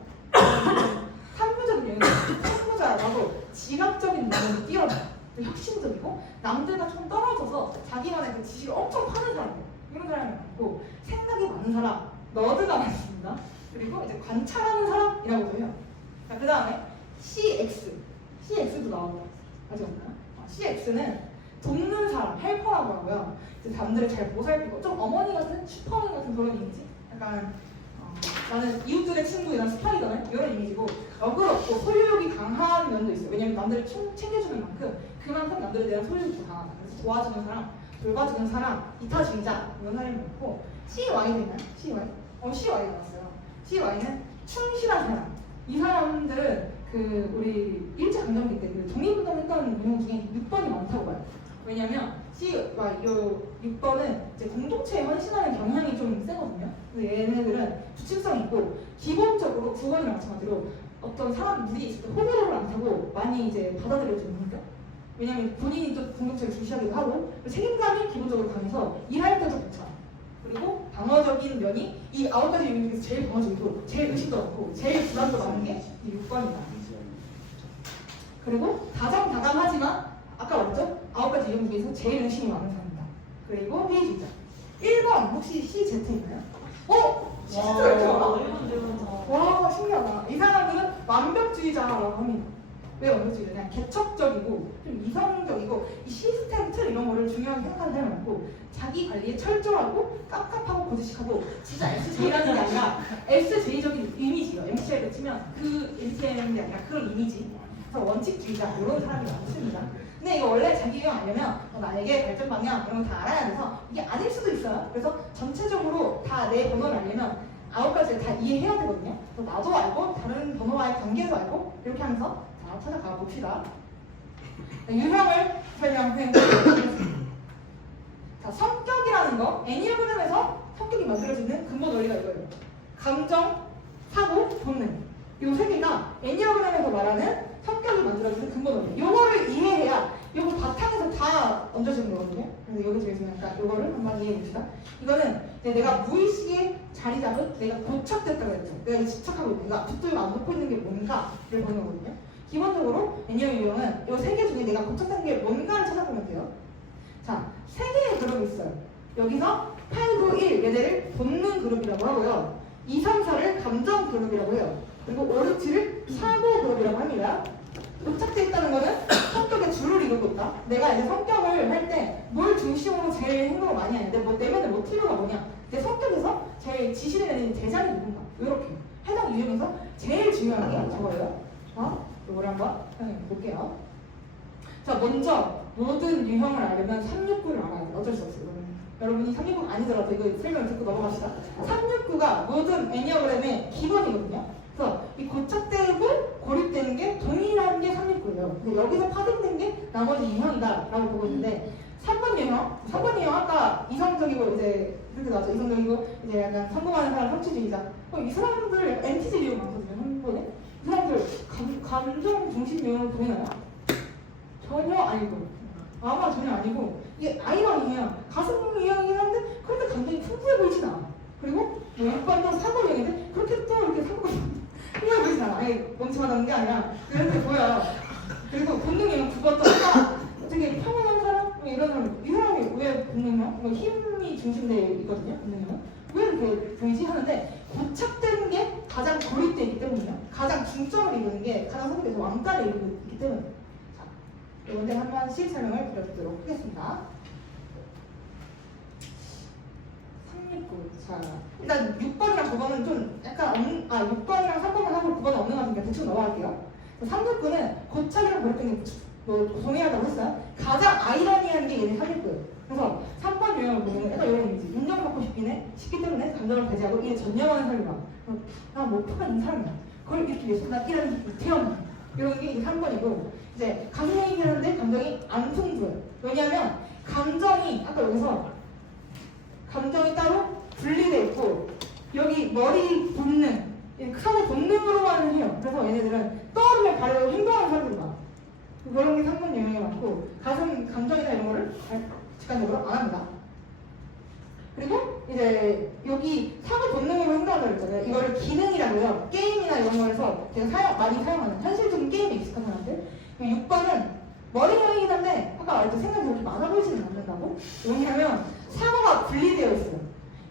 탐구적인 영역, 탐구자라고 지각적인 면이 뛰어나요. 혁신적이고 남들과 좀 떨어져서 자기만의 그 지식을 엄청 파는 사람이에요. 이런 사람이 많고 생각이 많은 사람, 너드가 많습니다. 그리고 이제 관찰하는 사람이라고도 해요. 자, 그 다음에 CX도 나옵니다. 아직 없나요? CX는 돕는 사람, 헬퍼라고 하고요. 이제 남들을 잘 보살피고 좀 어머니 같은 슈퍼맨 같은 그런 이미지? 약간 나는 이웃들의 친구 이런 스파이더맨 이런 이미지고 너그럽고 소유욕이 강한 면도 있어요. 왜냐면 남들을 챙겨주는 만큼 그만큼 남들에 대한 소유욕도 강하다. 그래서 도와주는 사람, 돌봐주는 사람, 이타주의자 이런 사람이 많고 CY도 있나요? CY 나왔어요. CY는 충실한 사람. 이 사람들은 그 우리 일제강점기 때 그 독립운동 했던 유형 중에 6번이 많다고 봐요. 왜냐면 CY 요 6번은 이제 공동체에 헌신하는 경향이 좀 세거든요. 그래서 얘네들은 주체성 있고 기본적으로 9번이랑 마찬가지로 어떤 사람 무리 있을 때 호불호를 안 타고 많이 이제 받아들여주는 성격. 왜냐면 본인이 또 공동체를 중시하기도 하고 책임감이 기본적으로 강해서 일할 때도 괜찮아. 그리고 방어적인 면이 이 9가지 유형 중에서 제일 방어적이고 제일 의식도 많고 제일 불안도 많은 게 이 6번이다. 그리고 다정다감하지만 아까 말했죠? 9가지 유형 중에서 제일 의식이 많은 사람입니다. 그리고 회의주의자. 1번 혹시 CZ인가요? CZ가 이렇게 알아? 와, 신기하다. 이 사람들은 완벽주의자라고 합니다. 왜 완벽주의자냐? 개척적이고 좀 이성적이고 이 시스템 틀 이런 거를 중요하게 생각하는 사람이 많고 자기 관리에 철저하고 깝깝하고 고지식하고 진짜 SJ라는 게 아니라 SJ적인 이미지예요. MCI를 치면 그 MCI라는 게 아니라 그런 이미지. 그래서 원칙주의자 이런 사람이 많습니다. 근데 이거 원래 자기 유형 알려면 나에게 발전 방향 이런 거 다 알아야 돼서 이게 아닐 수도 있어요. 그래서 전체적으로 다 내 번호를 알려면 9가지를 다 이해해야 되거든요. 그래서 나도 알고 다른 번호와의 관계도 알고 이렇게 하면서 자, 찾아가 봅시다. 유형을 설명해드리겠습니다. 자, 성격이라는 거 애니어그램에서 성격이 만들어지는 근본 원리가 이거예요. 감정, 사고, 본능 이 세 개가 애니어그램에서 말하는 성격이 만들어지는 근본 원리. 요거를 이해해야 요거 바탕에서 다 얹어지는 거거든요. 그래서 여기 제일 중요하니까 요거를 한번 이해해 봅시다. 이거는 이제 내가 무의식에 자리 잡은 내가 고착됐다고 했죠. 내가 집착하고 있는 내가 붙들고 안 붙고 있는 게 뭔가를 보는 거거든요. 기본적으로 애니어 유형은 요 세 개 중에 내가 고착된 게 뭔가를 찾아보면 돼요. 자, 세 개의 그룹이 있어요. 여기서 8, 9, 1 얘네를 본능 그룹이라고 하고요. 2, 3, 4를 감정 그룹이라고 해요. 그리고 5, 6, 7을 사고 그룹이라고 합니다. 고착돼 있다는 거는 성격의 줄을 이루고 있다. 내가 이제 성격을 할 때 뭘 중심으로 제일 행동을 많이 하는데 뭐 내면의 모티브가 뭐냐? 내 성격에서 제일 지시를 내는 제자리 누군가. 이렇게 해당 유형에서 제일 중요한 게 저거예요. 이거를 한번 설명해 볼게요. 자, 먼저 모든 유형을 알려면 369를 알아야 돼요. 어쩔 수 없어요. 여러분이 369 아니더라도 이거 설명 듣고 넘어갑시다. 369가 모든 애니어그램의 기본이거든요. 그래서 이 고착되고 고립되는 게 동일한 게 369예요. 근데 여기서 파생된 게 나머지 유형이다라고 보고 있는데 3번 유형 아까 이성적이고 이제 그렇게 나왔죠. 이성적이고 이제 약간 성공하는 사람 성취주의자. 이 사람들 NTJ 유형 많거든요. 한 번에 이 사람들 감정 중심 유형 보이나요? 전혀 아니고 아마 전혀 아니고 이게 아이러니해요. 가슴 유형이긴 한데 그렇게 감정이 풍부해 보이진 않아. 그리고 뭐 6번도 사고 유형인데 그렇게 또 이렇게 사고가 풍부해 보이진 않아. 아니 멍청하다는 게 아니라 이렇게 보여요. 그리고 본능 유형 9번도 아까 되게 평온한 사람? 이런 사람, 이 사람이 왜 본능형? 힘이 중심되거든요. 본능형. 왜 이렇게 보이지? 하는데 고착되는 게 가장 고립되어 있기 때문이에요. 가장 중점을 이루는 게 가장 성격에서 왕따를 이루고 있기 때문에. 자, 이건데 한 번씩 설명을 드려보도록 하겠습니다. 369. 자, 일단 6번이랑 9번은 좀 약간 6번이랑 3번은 하고 9번은 없는 것 같으니까 대충 넘어갈게요. 369는 고착이라고 그랬더니 뭐 동의하다고 했어요. 가장 아이러니한 게 얘는 369예요. 그래서 3번 유형을 보면 약간 이런 이미지. 인정받고 싶기 때문에 감정을 배제하고 이에 전념하는 사람이야. 나 목표가 이 사람이야. 그걸 이렇게 위해서 나 이런 태어나. 이런 게 이제 3번이고 이제 감정이 하는데 감정이 안 풍부해요. 왜냐하면 감정이 아까 여기서 감정이 따로 분리돼 있고 여기 머리 본능, 사회 본능으로만 해요. 그래서 얘네들은 떠오르면 바로 행동하는 사람들이야. 그런 게 3번 유형이 많고 가슴 감정이나 이런 거를 직관적으로 안 합니다. 그리고 이제 여기 사고 본능으로 행동한다고 했잖아요. 이거를 기능이라고요. 게임이나 이런 거에서 제가 많이 사용하는 현실적인 게임에 익숙한 사람들. 6번은 머리형이긴 한데 아까 말했죠. 생각이 그렇게 많아 보이지는 않는다고. 왜냐하면 사고가 분리되어 있어요.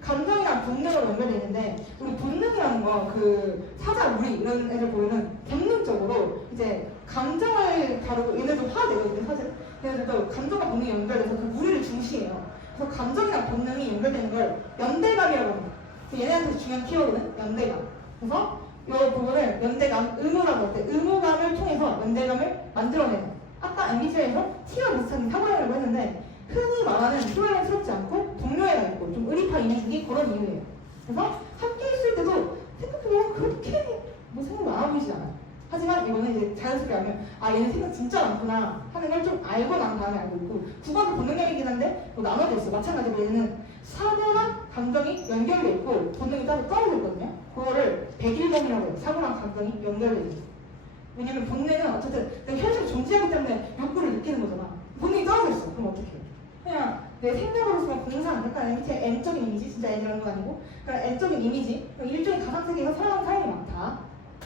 감정이랑 본능으로 연결되어 있는데 우리 본능이라는 거 그 사자, 우리 이런 애들 보면은 본능적으로 이제 감정을 다루고 얘네도 화가 내거든요. 사실 얘네들도 감정과 본능이 연결돼서 그 무리를 중시해요. 그래서 감정이랑 본능이 연결되는 걸 연대감이라고 합니다. 얘네한테 중요한 키워드는 연대감. 그래서 이 부분을 연대감, 의무라고 할 때 의무감을 통해서 연대감을 만들어내는. 아까 MBTI에서 T와 비슷한 사고형이라고 했는데 흔히 말하는 소외스럽지 않고 동료애가 있고 좀 의리파 이미지 그런 이유예요. 그래서 함께 있을 때도 생각해보면 그렇게 뭐 생각 많아 보이지 않아요. 하지만 이거는 이제 자연스럽게 알면 얘는 생각 진짜 많구나 하는 걸 좀 알고 난 다음에 알고 있고 9번은 본능형이긴 한데 뭐 나눠져 있어. 마찬가지로 얘는 사고랑 감정이 연결돼 있고 본능이 따로 떨어져 있거든요. 그거를 101번이라고 해요. 사고랑 감정이 연결돼 있어. 왜냐면 본능은 어쨌든 내가 현실을 존재하기 때문에 욕구를 느끼는 거잖아. 본능이 떨어져 있어. 그럼 어떻게 해? 그냥 내 생각으로서만 공상, 약간 MBTI N적인 이미지, 진짜 N이라는 건 아니고 그냥 N적인 이미지, 일종의 가상세계에서 살아가는 사람이 많다.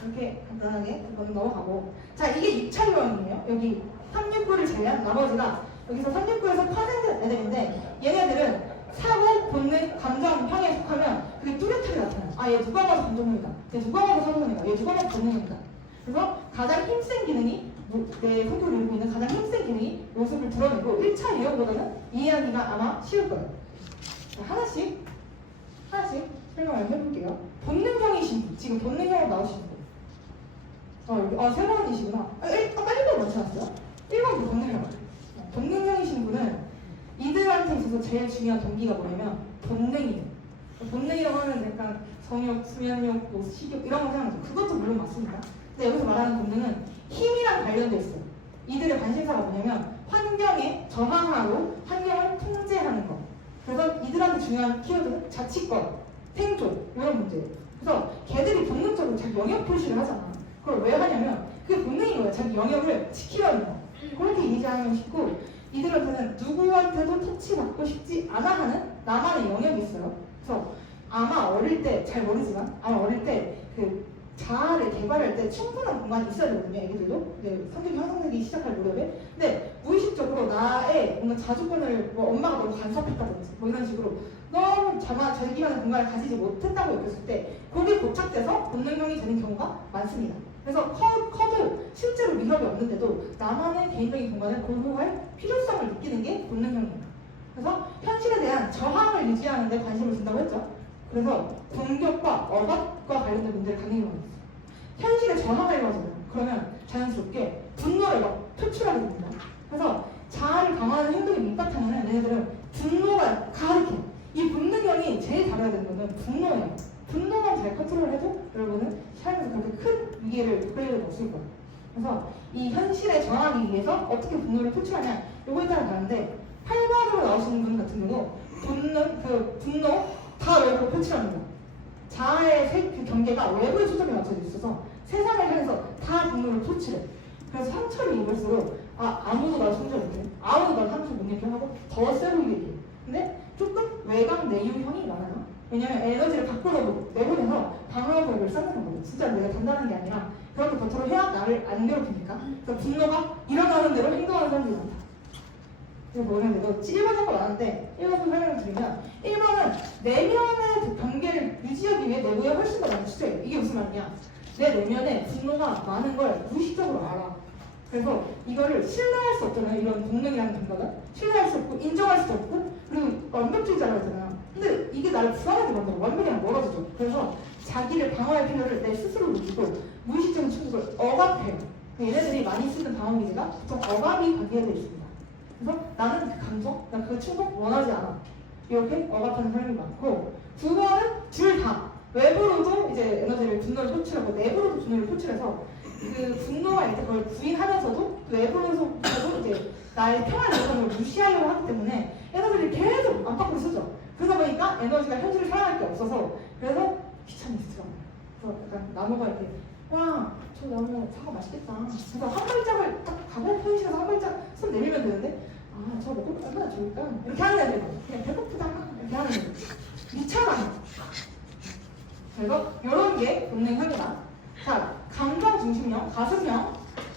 이렇게 간단하게 그거는 넘어가고. 자, 이게 6차 유형이에요. 여기 369를 제외한 나머지가 여기서 369에서 파생된 애들인데 얘네들은 사고, 본능, 감정형에 속하면 그게 뚜렷하게 나타나요. 얘 누가 봐도 감정형이다. 얘 누가 봐도 사고형이다. 얘 누가 봐도 본능형이다. 그래서 가장 힘센 기능이 내 성격을 이루고 있는 가장 힘센 기능이 모습을 드러내고 1차 유형보다는 이해하기가 아마 쉬울 거예요. 하나씩 설명을 해볼게요. 본능형이신 분, 지금 본능형으로 나오시는 분. 여기, 세 번이시구나. 아까 1번 먼저 왔어요? 1번도 본능형. 본능형이신 분은 이들한테 있어서 제일 중요한 동기가 뭐냐면 본능이에요. 본능이라고 하면 약간 성욕, 수면욕, 뭐 식욕 이런 거 생각하죠. 그것도 물론 맞습니다. 근데 여기서 말하는 본능은 힘이랑 관련돼 있어요. 이들의 관심사가 뭐냐면 환경에 저항하고 환경을 통제하는 것. 그래서 이들한테 중요한 키워드는 자치권, 생존 이런 문제예요. 그래서 걔들이 본능적으로 자기 영역 표시를 하잖아. 그걸 왜 하냐면 그게 본능인 거예요. 자기 영역을 지키려는 거. 그렇게 이해하면 쉽고 이들한테는 누구한테도 터치받고 싶지 않아 하는 나만의 영역이 있어요. 그래서 아마 어릴 때 잘 모르지만 아마 어릴 때 그 자아를 개발할 때 충분한 공간이 있어야 되거든요. 애기들도 성격이 형성되기 시작할 무렵에. 근데 무의식적으로 나의 뭔가 자주권을 뭐 엄마가 너무 간섭했다든지 뭐 이런 식으로 너무 자기만의 공간을 가지지 못했다고 느꼈을 때 그게 고착돼서 본능형이 되는 경우가 많습니다. 그래서 커도 실제로 위협이 없는데도 나만의 개인적인 공간을 보호할 필요성을 느끼는 게 본능형입니다. 그래서 현실에 대한 저항을 유지하는 데 관심을 둔다고 했죠. 그래서 공격과 억압과 관련된 문제를 갖는 경우가 있어요. 현실에 저항하려고 하잖아요. 그러면 자연스럽게 분노를 막 표출하게 됩니다. 그래서 자아를 강화하는 행동이 밑바탕에는 얘네들은 분노가 가득해. 이 본능형이 제일 다뤄야 되는 거는 분노예요. 분노만 잘 컨트롤해도 여러분은 삶에서 그렇게 큰 위기를 겪을 일은 없을 거예요. 그래서 이 현실에 저항하기 위해서 어떻게 분노를 표출하냐 요거에 따라 다른데 8번으로 나오시는 분 같은 경우 분노 다 외부로 표출합니다. 자아의 그 경계가 외부에 초점이 맞춰져 있어서 세상을 향해서 다 분노를 표출해. 그래서 상처를 입을수록 아무도 나를 상처 못 해. 아무도 나를 상처 못 입게 하고 더 세 보이게 해. 근데 조금 외곽 내유형이 많아요. 왜냐면 에너지를 밖으로 내보내서 방어벽을 쌓는 거거든요. 진짜 내가 단단한 게 아니라 그렇게 겉으로 해야 나를 안 괴롭히니까. 그래서 분노가 일어나는 대로 행동하는 사람들이 많다. 그래서 뭐냐면 내가 1번 한 거 많은데 1번도 설명을 드리면 1번은 내면의 경계를 유지하기 위해 내부에 훨씬 더 많이 추적해요. 이게 무슨 말이냐. 내 내면에 분노가 많은 걸 무의식적으로 알아. 그래서 이거를 신뢰할 수 없잖아요. 이런 본능이라는 감각은 신뢰할 수 없고 인정할 수 없고 그리고 완벽주의자라고 했잖아요. 근데 이게 나를 불안하게 만들어. 완벽이랑 멀어지죠. 그래서 자기를 방어할 필요를 내 스스로 느끼고 무의식적인 충격을 억압해요. 얘네들이 많이 쓰는 방어 기제가 보통 억압이 관계되어 있습니다. 그래서 나는 그 감정, 나 그 충격 원하지 않아. 이렇게 억압하는 사람이 많고 두 번은 둘 다 외부로도 이제 에너지를 분노를 표출하고 내부로도 분노를 표출해서 그 분노가 있을 때 그걸 부인하면서도 그 외부로서도 이제 나의 평화를 우선을 무시하려고 하기 때문에 에너지를 계속 압박으로 쓰죠. 그러다 보니까 에너지가 현실을 살아갈 게 없어서 그래서 귀찮은 짓을 합니다. 그래서 약간 나무가 이렇게 와, 저 나무 사과 맛있겠다. 그래서 한 발짝을 딱 가고 포지션에서 한 발짝 손 내밀면 되는데 아, 저 먹을 거 얼마나 좋을까? 이렇게 하는 애들 그냥 배고프다 이렇게 하는 애들 미쳐나요. 그래서 이런 게 본능형이다. 자, 감정 중심형, 가슴형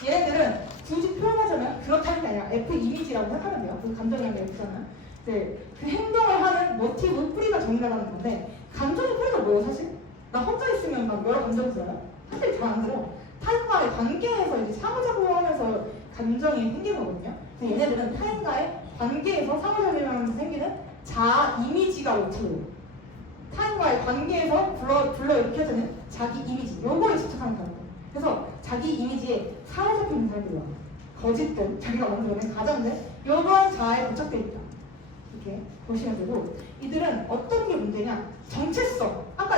얘네들은 굳이 표현하자면 그렇다는 게 아니라 F 이미지라고 생각하면 돼요. 그 감정이랑 F잖아요. 네, 그 행동을 하는 모티브 뿌리가 정의라는 건데 감정의 뿌리가 뭐예요 사실? 나 혼자 있으면 막 여러 감정이 들어요? 사실 잘 안 들어. 타인과의 관계에서 이제 상호작용하면서 감정이 생기는 거거든요. 근데 얘네들은 타인과의 관계에서 상호작용하면서 생기는 자아 이미지가 모티브예요. 타인과의 관계에서 불러일으켜지는 자기 이미지, 요거에 집착하는 사람들. 그래서 자기 이미지에 사로잡혀 있는 사람들이야. 거짓된, 자기가 만들어낸 가정들, 요런 자아에 부착되어 있다. 이렇게 보시면 되고, 이들은 어떤 게 문제냐? 정체성. 아까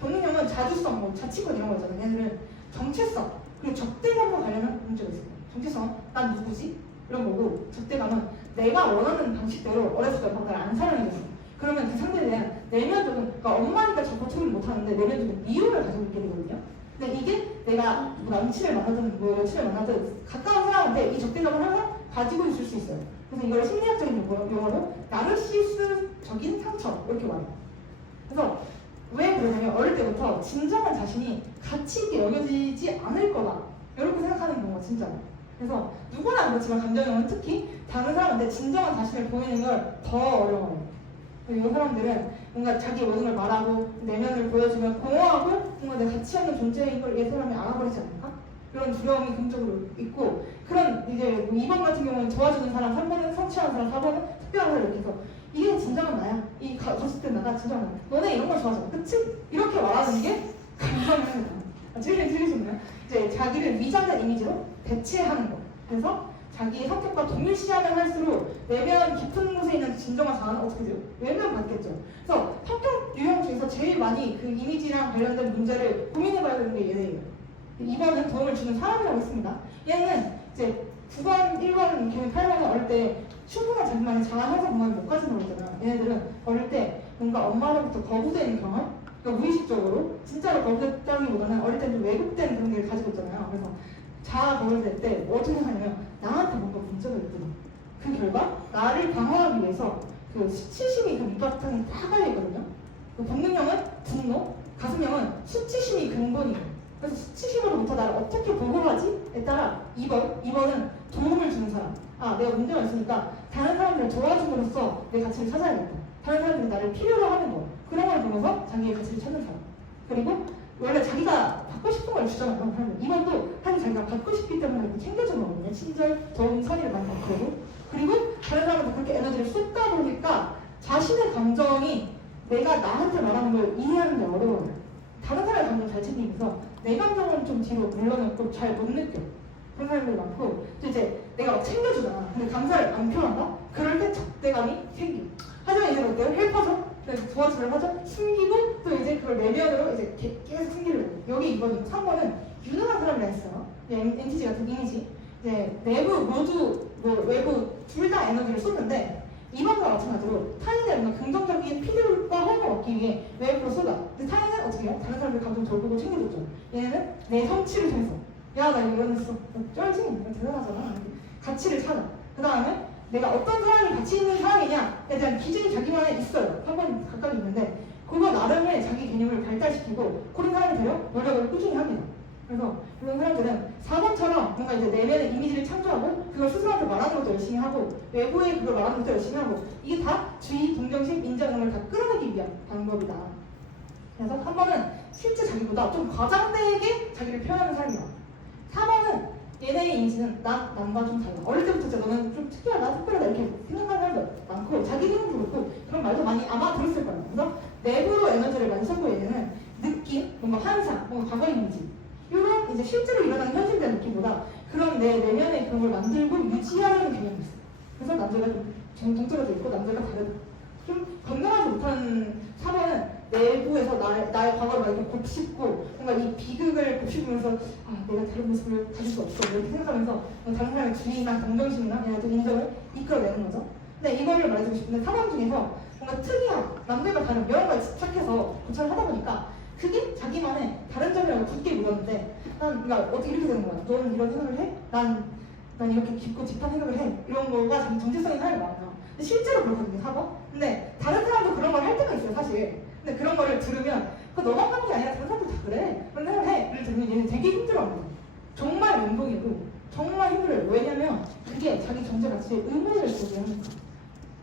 본능형은 자주성, 뭐 자치권 이런 거 있잖아요. 얘들은 정체성, 그리고 적대감으로 가려면 문제가 있어요. 정체성은 난 누구지? 이런 거고, 적대감은 내가 원하는 방식대로 어렸을 때 방법을 안 살아내는 거예요. 그러면 그 상대에 대한 내면적인, 그러니까 엄마니까 자꾸 처리를 못하는데 내면적인 미움을 가지고 있게 되거든요. 근데 이게 내가 남친을 만나든 뭐 여친을 만나든 가까운 사람한테 이 적대감을 항상 가지고 있을 수 있어요. 그래서 이걸 심리학적인 용어로 나르시스적인 상처 이렇게 말해요. 그래서 왜 그러냐면 어릴 때부터 진정한 자신이 가치 있게 여겨지지 않을 거다 이렇게 생각하는 경우가 진짜요. 그래서 누구나 그렇지만 감정형은 특히 다른 사람한테 진정한 자신을 보이는 걸 더 어려워해요. 이 사람들은 뭔가 자기 모든 걸 말하고 내면을 보여주면 공허하고 뭔가 내 가치 없는 존재인 걸 이 사람이 알아버리지 않을까? 그런 두려움이 긍정적으로 있고 그런 이제 뭐 2번 같은 경우는 도와주는 사람, 3번은 성취하는 사람, 4번은 특별한 사람 이렇게 해서 이게 진정한 나야. 이 거짓된 나가 진정한 나야. 너네 이런 걸 좋아하잖아. 그치? 이렇게 말하는 게 감정입니다. 틀리셨나요? 이제 자기를 위장된 이미지로 대체하는 거. 그래서 자기의 성격과 동일시하면 할수록 내면 깊은 곳에 있는 진정한 자아는 어떻게 돼요? 외면받겠죠. 그래서 성격 유형 중에서 제일 많이 그 이미지랑 관련된 문제를 고민해봐야 되는 게 얘네예요. 2번은 도움을 주는 사람이라고 했습니다. 얘는 이제 9번, 1번, 8번은 어릴 때 충분한 자기만의 자아 형성 공간을 못 가지는 거잖아요. 얘네들은 어릴 때 뭔가 엄마로부터 거부되는 경험? 그러니까 무의식적으로 진짜로 거부됐다기보다는 어릴 때 좀 왜곡된 그런 게 가지고 있잖아요. 그래서 자아 거부될 때 어떻게 생각하냐면 나한테 뭔가 문제가 있구나. 그 결과 나를 방어하기 위해서 그 수치심이 그 밑바탕에 다 깔려있거든요. 그 본능형은 분노, 가슴형은 수치심이 근본이에요. 그래서 수치심으로부터 나를 어떻게 보호하지에 따라 2번은 도움을 주는 사람. 아, 내가 문제가 있으니까 다른 사람들을 도와줌으로써 내 가치를 찾아야겠다. 다른 사람들이 나를 필요로 하는 거. 그런 걸 보면서 자기의 가치를 찾는 사람. 그리고 원래 자기가 받고 싶은 걸 주잖아요. 그런 사람은. 이번도 사실 자기가 받고 싶기 때문에 이렇게 챙겨주는 거거든요. 친절, 도움, 선의를 많이 받고. 그리고 다른 사람한테 그렇게 에너지를 쏟다 보니까 자신의 감정이 내가 나한테 말하는 걸 이해하는 게 어려워요. 다른 사람의 감정을 잘 챙기면서 내 감정은 좀 뒤로 물러놓고 잘 못 느껴. 그런 사람들이 많고 또 이제 내가 막 챙겨주잖아. 근데 감사를 안 표현한다? 그럴 때 적대감이 생겨. 하지만 이제 어때요? 헬퍼죠? 도와주려 하죠? 숨기고 또 이제 그걸 내면으로 이제 계속 숨기려고. 여기 2번, 3번은 유능한 사람이라 했어요. NTG 같은 이미지. 이제 내부 모두 뭐 외부 둘 다 에너지를 쏟는데 2번과 마찬가지로 타인의 뭔가 긍정적인 필요과 호응을 얻기 위해 외부로 쏟아. 근데 타인은 어떻게 해요? 다른 사람들 감정 돌보고 챙겨줬죠. 얘는 내 성취를 통해서 야, 나 이거 했어. 쩔지? 대단하잖아. 가치를 찾아. 그 다음에 내가 어떤 사람이 가치 있는 사람이냐에 대한 기준이 자기만에 있어요. 한 번 각각 있는데 그거 나름의 자기 개념을 발달시키고 그런 사람이 되려 노력을 꾸준히 합니다. 그래서 그런 사람들은 4번처럼 뭔가 이제 내면의 이미지를 창조하고 그걸 스스로한테 말하는 것도 열심히 하고 외부에 그걸 말하는 것도 열심히 하고 이게 다 주의, 동정심, 인정 이런 걸 다 끌어내기 위한 방법이다. 그래서 3번은 실제 자기보다 좀 과장되게 자기를 표현하는 사람이야. 4번은 얘네의 이미지는 남과 좀 달라. 어릴 때부터 진짜 너는 좀 특별하다 이렇게 생각하는 사람도 많고 자기 생각도 그렇고 그런 말도 많이 아마 들었을 거예요. 그래서 내부로 에너지를 많이 썼고 얘네는 느낌, 뭔가 환상, 뭔가 과거 이미지 이런 이제 실제로 일어나는 현실된 느낌보다 그런 내 내면의 그런 걸 만들고 유지하려는 개념이 있어요. 그래서 남자가 좀 동떨어져 있고 남자가 다르다. 좀 건강하지 못한 사회는 내부에서 나의 과거를 막 이렇게 곱씹고 뭔가 이 비극을 곱씹으면서 내가 다른 모습을 가질 수 없어 이렇게 생각하면서 다른 사람의 주의나 동정심이나 얘네들 인정을 이끌어내는 거죠. 근데 이거를 말해주고 싶은데 상황 중에서 뭔가 특이한 남들과 다른 이런 거에 집착해서 고찰을 하다 보니까 그게 자기만의 다른 점이라고 굳게 믿었는데 난 그러니까 어떻게 이렇게 되는 거야. 너는 이런 생각을 해? 난 이렇게 깊고 딥한 생각을 해. 이런 거가 정체성인 사람이 많아요. 근데 실제로 그렇거든요, 사고. 근데 다른 사람도 그런 걸 할 때가 있어요, 사실. 근데 그런 거를 들으면 너만 하는 게 아니라 다른 사람도 다 그래. 그런 생각을 해. 를 들으면 얘는 되게 힘들어합니다. 정말 멘붕이고 정말 힘들어요. 왜냐면 그게 자기 존재 가치에 의문을 제기합니다.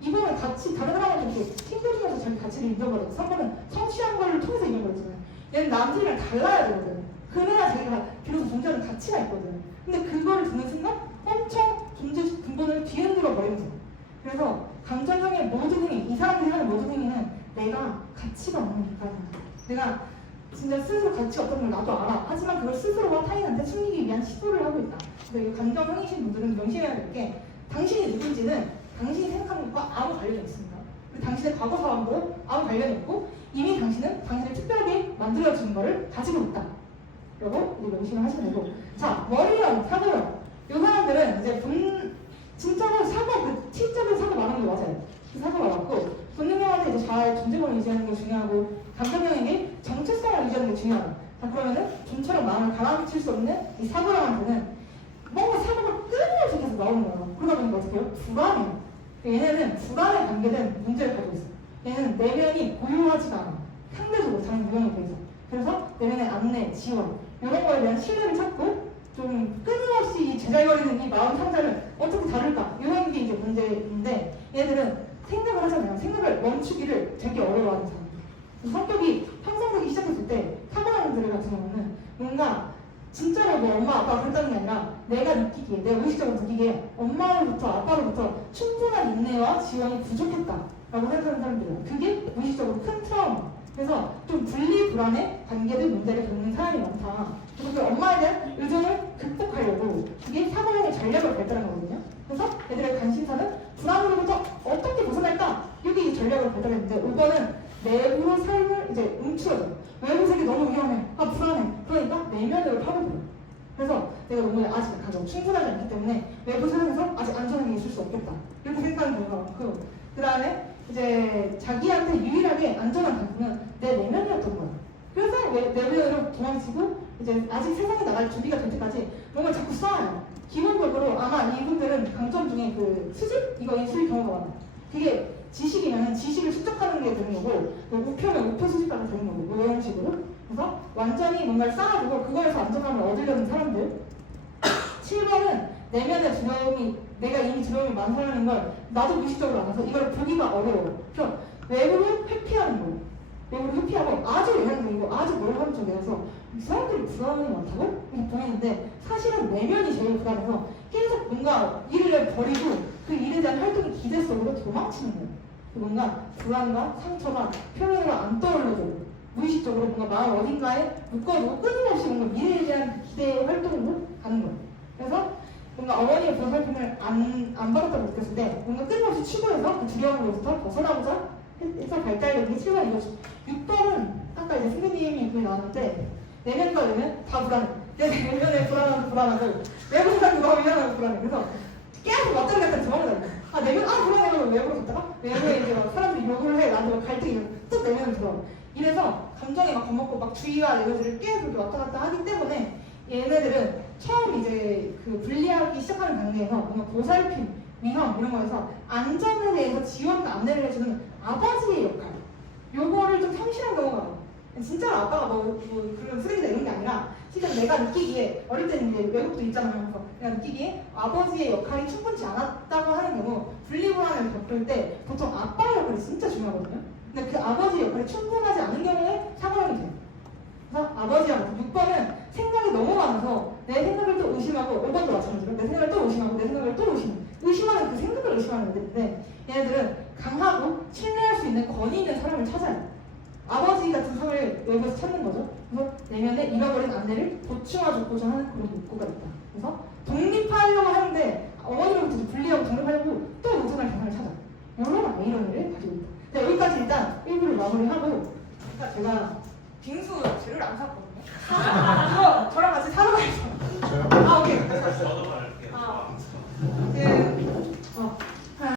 이거는 같이 다른 사람한테 이렇게 힘들면서 자기 가치를 잃어버려요. 3번은 성취한 걸 통해서 잃어버리잖아요. 얘는 남들이랑 달라야 되거든. 그래야 자기가 비로소 존재하는 가치가 있거든. 근데 그거를 듣는 순간 엄청 존재 근본을 뒤흔들어 버리는 거예요. 그래서 감정형의 모든 행위, 이 사람들이 하는 모든 행위는 내가 가치가 없는 인간이야. 내가 진짜 스스로 가치 없던 걸 나도 알아. 하지만 그걸 스스로와 타인한테 숨기기 위한 시도를 하고 있다. 그래서 이 감정형이신 분들은 명심해야 될 게 당신이 누군지는 당신이 생각하는 것과 아무 관련이 없습니다. 그리고 당신의 과거 상황도 아무 관련이 없고 이미 당신은 당신을 특별하게 만들어주는 것을 가지고 있다. 라고 이제 명심을 하시면 되고 자, 머리형, 사고형 이 사람들은 이제 진짜로 사고, 그 T자를 사고 말하는 게 맞아요. 그 사고가 맞고 본능형한테 이제 잘 존재감을 유지하는 게 중요하고 감정형에게 정체성을 유지하는 게 중요하다. 자, 그러면은 좀처럼 마음을 가라앉힐 수 없는 이 사고형한테는 뭔가 사고가 끊임없이 계속 나오는 거예요. 그러다 보니까 어떻게 해요? 불안해요. 얘네는 불안에 관계된 문제를 가지고 있어요. 얘는 내면이 고요하지가 않아. 상대적으로 다른 유형에 비해서. 그래서 내면의 안내, 지원 이런 거에 대한 신뢰를 찾고 좀 끊임없이 제잘거리는 이 마음 상자를 어떻게 다룰까 이런 게 이제 문제인데 얘들은 생각을 하잖아요. 생각을 멈추기를 되게 어려워하는 사람들. 성격이 형성되기 시작했을 때 사고형들 같은 경우는 뭔가 진짜로 뭐 엄마 아빠가 그랬다는 게 아니라 내가 느끼기에 내가 의식적으로 느끼기에 엄마로부터 아빠로부터 충분한 인내와 지원이 부족했다라고 생각하는 사람들이에요. 그게 의식적으로 큰 트라우마. 그래서 좀 분리 불안에 관계된 문제를 겪는 사람이 많다. 그래서 그 엄마에 대한 의존을 극복하려고 그게 사고형의 전략을 발달한 거거든요. 그래서 애들의 관심사는 불안으로부터 어떻게 벗어날까? 여기 전략을 발달했는데 5번은 내부로 삶을 이제 움츠러져. 외부 세계 너무 위험해. 불안해. 그러니까 내면으로 파고들어. 그래서 내가 너무 아직 약하고 충분하지 않기 때문에 외부 세상에서 아직 안전하게 있을 수 없겠다. 이렇게 생각하는 경우가 많고 그 다음에 이제 자기한테 유일하게 안전한 방법은 내 내면이었던 거야. 그래서 내면으로 도망치고 이제 아직 세상에 나갈 준비가 될 때까지 뭔가 자꾸 쌓아요. 기본적으로 아마 이분들은 강점 중에 그 수집? 이거 있을 경우가 많아요. 그게 지식이면 지식을 축적하는 게 되는 거고 우표면 우표 수집하면 되는 거고 뭐 이런 식으로. 그래서 완전히 뭔가를 쌓아두고 그거에서 안전함을 얻으려는 사람들. 7번은 내면의 두려움이 내가 이미 두려움이 많다는 걸 나도 무의식적으로 알아서 이걸 보기가 어려워요. 그래서 외부를 회피하는 거예요. 외부를 회피하고 아주 예상적이고 아주 몰합적이어서 이 사람들이 불안이 많다고? 이렇게 보이는데 사실은 내면이 제일 불안해서 계속 뭔가 일을 버리고 그 일에 대한 활동이 기대 속으로 도망치는 거예요. 뭔가 불안과 상처가 표면으로 안 떠올려도 무의식적으로 뭔가 마음 어딘가에 묶어두고 끊임없이 뭔가 미래에 대한 기대의 활동으로 가는 거예요. 그래서 뭔가 어머니의 보살핌을 안 받았다고 느꼈을 때 뭔가 끊임없이 추구해서 그 두려움으로부터 벗어나고자 해서 발달된 게 7번이고 6번은 아까 이제 선생님이 그게 나왔는데 내면과 내면 다 불안해. 내 내면에 불안하고 외부 세상이 너무 위험하고 불안해. 그래서 계속 왔다 갔다 도망가요. 내면 불안해가지고 외부로 갔다가 외부에 이제 막 사람들이 욕을 해 나한테 막 갈등이 또 내면으로 들어와. 이래서 감정이 막 겁먹고 막 주의와 에너지를 계속 이렇게 왔다 갔다 하기 때문에 얘네들은 처음 이제 그 분리하기 시작하는 단계에서 뭔가 보살핌, 위험 이런 거에서 안전에 대해서 지원과 안내를 해주는 아버지의 역할 요거를 좀 상실한 경우가 많아요. 진짜로 아빠가 뭐 그런 쓰레기다 이런 게 아니라 실제 내가 느끼기에 어릴 때는 이제 외국도 있잖아요. 그래서 내가 느끼기에 아버지의 역할이 충분치 않았다고 하는 경우 분리불안을 겪을 때 보통 아빠의 역할이 진짜 중요하거든요. 근데 그 아버지의 역할이 충분하지 않은 경우에 사고형이 돼요. 그래서 아버지와 같은 6번은 생각이 너무 많아서 내 생각을 또 의심하고 5번도 마찬가지로 내 생각을 또 의심하고 내 생각을 또 의심하는 그 생각을 의심하는 애들인데 얘네들은 강하고 신뢰할 수 있는 권위 있는 사람을 찾아요. 아버지 같은 사람을 외부에서 찾는 거죠. 그래서 내면에 잃어버린 아내를 보충해주고자 하는 그런 욕구가 있다. 그래서 독립하려고 하는데 어머니로부터 분리하고 독립하려고 또 우선할 대상을 찾아. 이런 아이러니를 가지고 있다. 자, 여기까지 일단 1부를 마무리하고 제가 빙수 재료를 안 샀거든요.